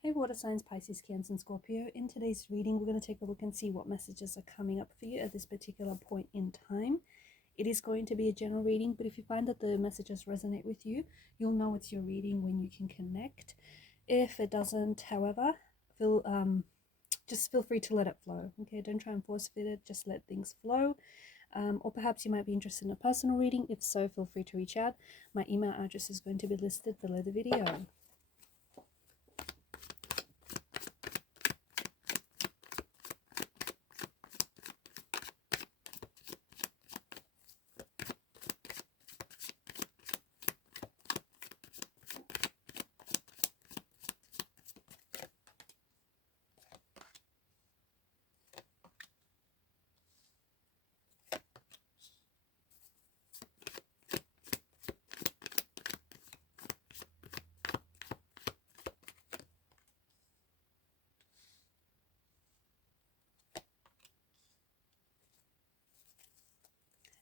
Hey water signs, Pisces, Cancer and Scorpio. In today's reading, we're going to take a look and see what messages are coming up for you at this particular point in time. It is going to be a general reading, but if you find that the messages resonate with you, you'll know it's your reading when you can connect. If it doesn't, however, just feel free to let it flow. Okay, don't try and force fit it, just let things flow. Or perhaps you might be interested in a personal reading. If so, feel free to reach out. My email address is going to be listed below the video.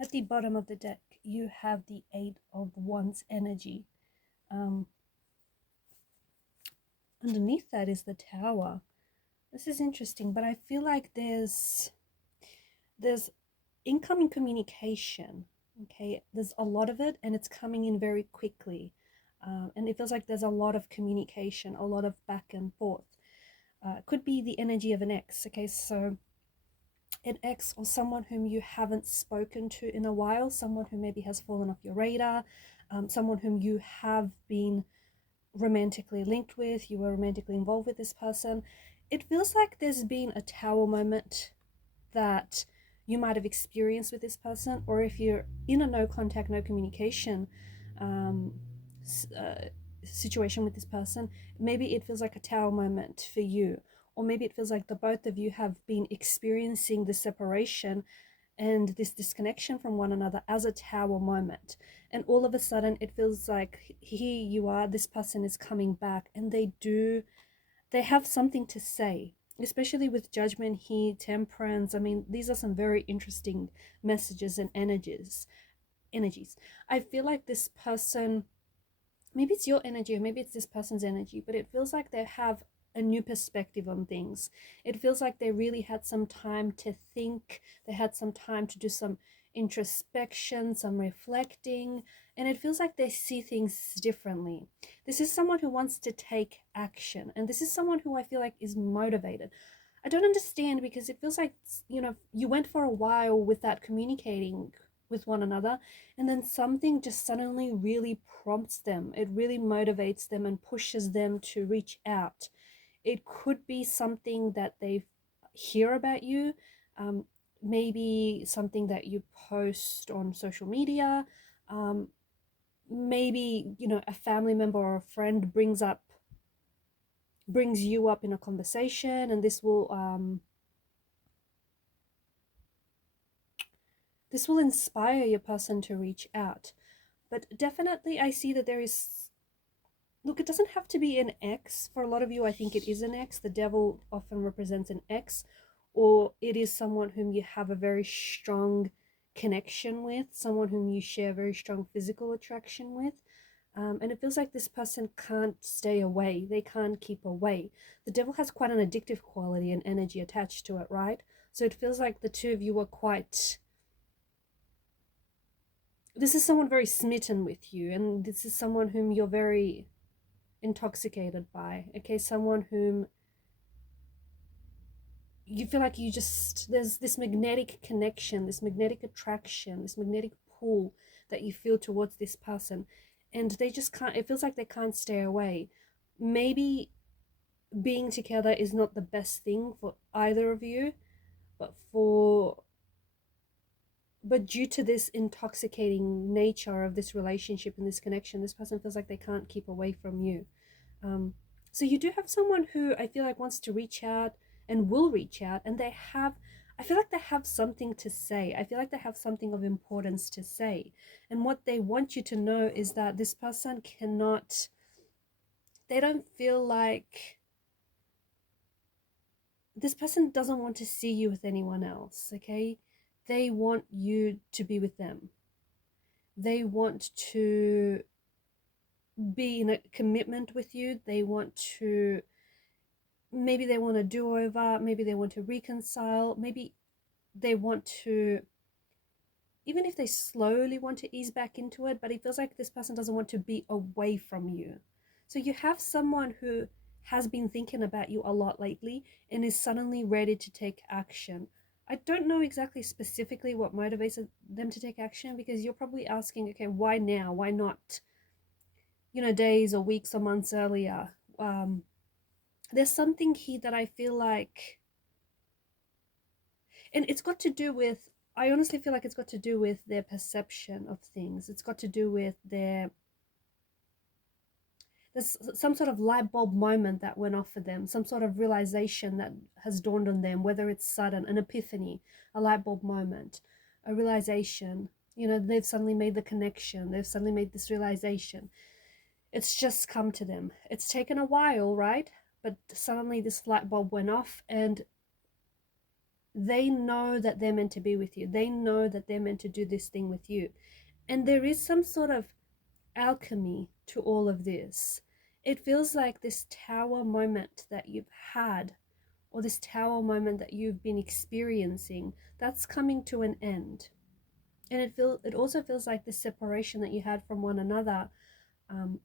At the bottom of the deck, you have the Eight of Wands energy. Underneath that is the Tower. This is interesting, but I feel like there's incoming communication. Okay, there's a lot of it, and it's coming in very quickly. And it feels like there's a lot of communication, a lot of back and forth. Could be the energy of an ex. Okay, so an ex or someone whom you haven't spoken to in a while, someone who maybe has fallen off your radar, someone whom you have been romantically linked with, you were romantically involved with this person. It feels like there's been a tower moment that you might have experienced with this person, or if you're in a no contact, no communication situation with this person, maybe it feels like a tower moment for you. Or maybe it feels like the both of you have been experiencing the separation and this disconnection from one another as a tower moment. And all of a sudden it feels like here you are, this person is coming back, and they have something to say, especially with Judgment here, Temperance. I mean, these are some very interesting messages and energies. I feel like this person, maybe it's your energy or maybe it's this person's energy, but it feels like they have a new perspective on things. It feels like they really had some time to think. They had some time to do some introspection, some reflecting, and it feels like they see things differently. This is someone who wants to take action, and this is someone who I feel like is motivated. I don't understand, because it feels like, you went for a while without communicating with one another, and then something just suddenly really prompts them. It really motivates them and pushes them to reach out. It could be something that they hear about you, maybe something that you post on social media, maybe a family member or a friend brings you up in a conversation, and this will inspire your person to reach out. But definitely I see that there is, look, it doesn't have to be an ex. For a lot of you, I think it is an ex. The devil often represents an ex, or it is someone whom you have a very strong connection with, someone whom you share very strong physical attraction with. And it feels like this person can't stay away. They can't keep away. The devil has quite an addictive quality and energy attached to it, right? So it feels like the two of you are quite... This is someone very smitten with you, and this is someone whom you're very intoxicated by. Okay, someone whom you feel like there's this magnetic connection, this magnetic attraction, this magnetic pull that you feel towards this person, and they just can't, it feels like they can't stay away. Maybe being together is not the best thing for either of you, but due to this intoxicating nature of this relationship and this connection, this person feels like they can't keep away from you. So you do have someone who I feel like wants to reach out and will reach out, and I feel like they have something to say. I feel like they have something of importance to say. And what they want you to know is that this person they don't feel like, this person doesn't want to see you with anyone else, okay? They want you to be with them. They want to be in a commitment with you. They want to maybe they want a do-over, maybe they want to reconcile, maybe they want to, even if they slowly want to ease back into it, but it feels like this person doesn't want to be away from you. So you have someone who has been thinking about you a lot lately and is suddenly ready to take action. I don't know exactly specifically what motivates them to take action, because you're probably asking, okay, why now? Why not, days or weeks or months earlier? There's something here that I feel like, and it's got to do with, I honestly feel like it's got to do with their perception of things. It's got to do with there's some sort of light bulb moment that went off for them, some sort of realization that has dawned on them, whether it's sudden, an epiphany, a light bulb moment, a realization. They've suddenly made the connection, they've suddenly made this realization. It's just come to them. It's taken a while, right? But suddenly this light bulb went off, and they know that they're meant to be with you. They know that they're meant to do this thing with you. And there is some sort of alchemy to all of this. It feels like this tower moment that you've had, or this tower moment that you've been experiencing, that's coming to an end. And it also feels like the separation that you had from one another, um,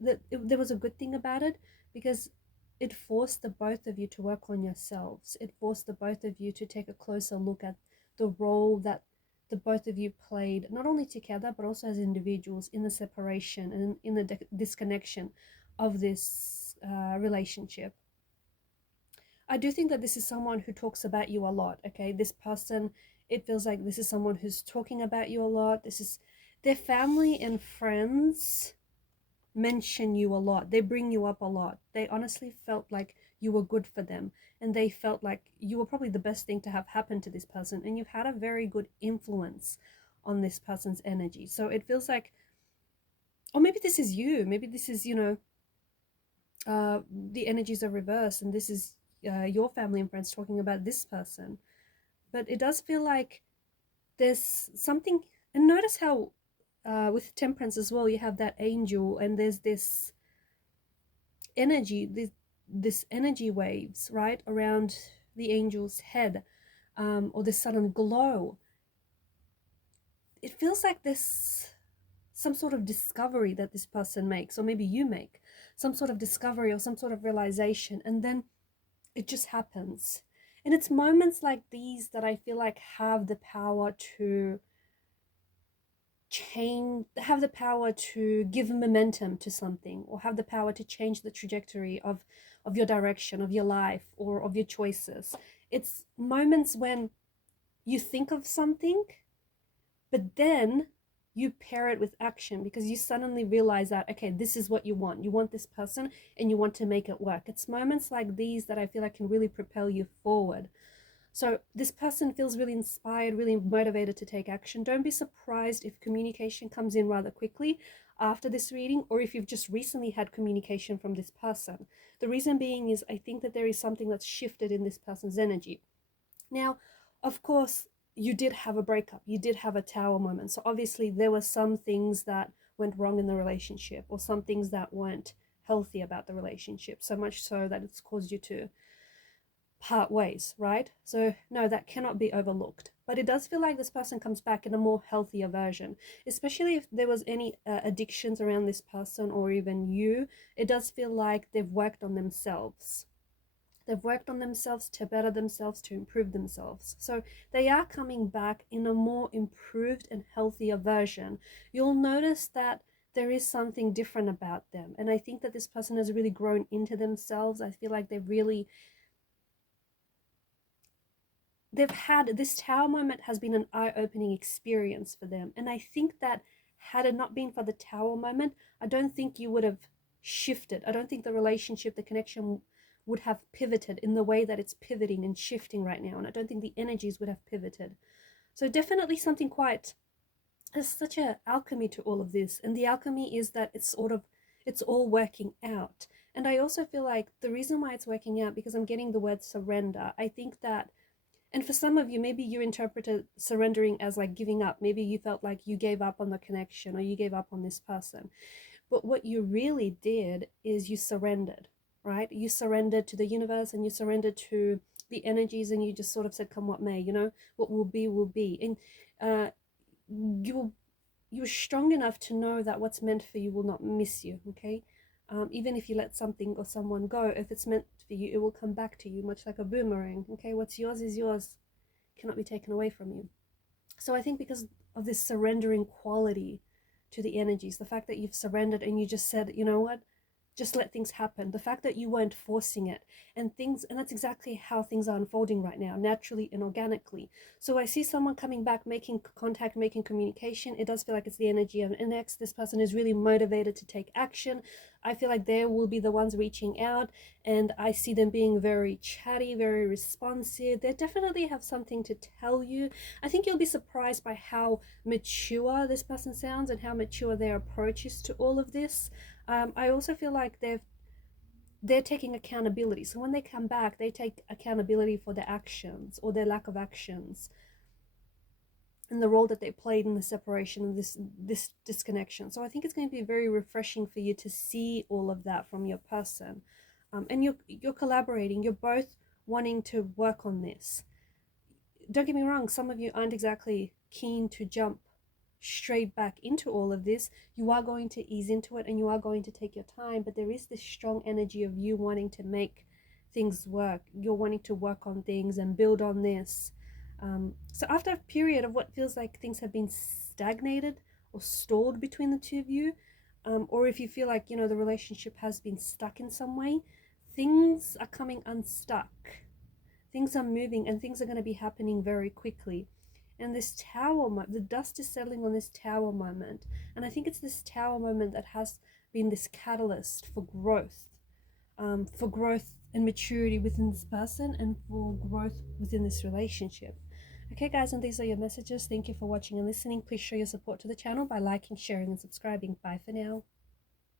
there was a good thing about it, because it forced the both of you to work on yourselves. It forced the both of you to take a closer look at the role that the both of you played, not only together but also as individuals, in the separation and in the disconnection of this relationship. I do think that this is someone who talks about you a lot, okay? This person, it feels like this is someone who's talking about you a lot. This is their family and friends mention you a lot. They bring you up a lot. They honestly felt like you were good for them, and they felt like you were probably the best thing to have happened to this person, and you've had a very good influence on this person's energy. So it feels like, or maybe this is you, maybe this is, the energies are reversed, and this is your family and friends talking about this person. But it does feel like there's something. And notice how with temperance as well, you have that angel, and there's this energy, this energy waves right around the angel's head, or this sudden glow. It feels like this, some sort of discovery that this person makes, or maybe you make some sort of discovery or some sort of realization, and then it just happens. And it's moments like these that I feel like have the power to change, have the power to give momentum to something, or have the power to change the trajectory of your direction, of your life, or of your choices. It's moments when you think of something, but then you pair it with action, because you suddenly realize that, okay, this is what you want this person, and you want to make it work. It's moments like these that I feel like can really propel you forward. So this person feels really inspired, really motivated to take action. Don't be surprised if communication comes in rather quickly after this reading, or if you've just recently had communication from this person. The reason being is I think that there is something that's shifted in this person's energy. Now, of course, you did have a breakup. You did have a tower moment. So obviously there were some things that went wrong in the relationship, or some things that weren't healthy about the relationship, so much so that it's caused you to part ways, right? So no, that cannot be overlooked. But it does feel like this person comes back in a more healthier version, especially if there was any addictions around this person, or even you. It does feel like they've worked on themselves. They've worked on themselves to better themselves, to improve themselves. So they are coming back in a more improved and healthier version. You'll notice that there is something different about them. And I think that this person has really grown into themselves. I feel like they've had this tower moment has been an eye-opening experience for them. And I think that had it not been for the tower moment, I don't think you would have shifted. I don't think the relationship, the connection would have pivoted in the way that it's pivoting and shifting right now. And I don't think the energies would have pivoted. So definitely something quite, there's such an alchemy to all of this. And the alchemy is that it's all working out. And I also feel like the reason why it's working out, because I'm getting the word surrender. I think that, and for some of you, maybe you interpreted surrendering as like giving up. Maybe you felt like you gave up on the connection, or you gave up on this person. But what you really did is you surrendered. right? You surrendered to the universe and you surrendered to the energies, and you just sort of said, come what may, you know, what will be will be. And you're strong enough to know that what's meant for you will not miss you, okay? Even if you let something or someone go, if it's meant for you, it will come back to you, much like a boomerang, okay? What's yours is yours, cannot be taken away from you. So I think because of this surrendering quality to the energies, the fact that you've surrendered and you just said, you know what, just let things happen, the fact that you weren't forcing it, and that's exactly how things are unfolding right now, naturally and organically. So I see someone coming back, making contact, making communication. It does feel like it's the energy of an ex. This person is really motivated to take action. I feel like they will be the ones reaching out, and I see them being very chatty, very responsive. They definitely have something to tell you. I think you'll be surprised by how mature this person sounds and how mature their approach is to all of this. I also feel like they're taking accountability. So when they come back, they take accountability for their actions or their lack of actions, and the role that they played in the separation of this disconnection. So I think it's going to be very refreshing for you to see all of that from your person. And you're collaborating. You're both wanting to work on this. Don't get me wrong, some of you aren't exactly keen to jump straight back into all of this. You are going to ease into it and you are going to take your time, but there is this strong energy of you wanting to make things work. You're wanting to work on things and build on this. So after a period of what feels like things have been stagnated or stalled between the two of you, or if you feel like, you know, the relationship has been stuck in some way, things are coming unstuck. Things are moving and things are going to be happening very quickly. And this tower, the dust is settling on this tower moment. And I think it's this tower moment that has been this catalyst for growth and maturity within this person and for growth within this relationship. Okay, guys, and these are your messages. Thank you for watching and listening. Please show your support to the channel by liking, sharing, and subscribing. Bye for now.